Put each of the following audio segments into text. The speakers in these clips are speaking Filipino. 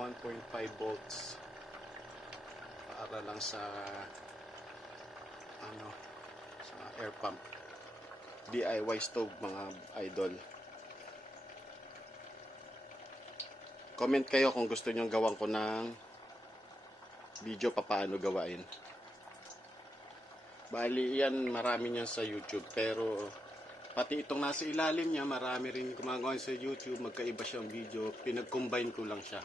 .5 volts para lang sa sa air pump. DIY stove mga idol. Comment kayo kung gusto nyong gawan ko ng video paano gawain. Bali yan, marami niyan sa YouTube, pero pati itong nasa ilalim niya marami rin gumagawa sa YouTube. Magkaiba siyang video, pinag-combine ko lang siya.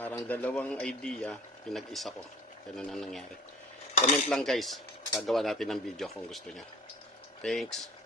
Parang dalawang idea, pinag-isa ko. Ganun ang nangyari. Comment lang guys, gagawa natin ng video kung gusto niya. Thanks.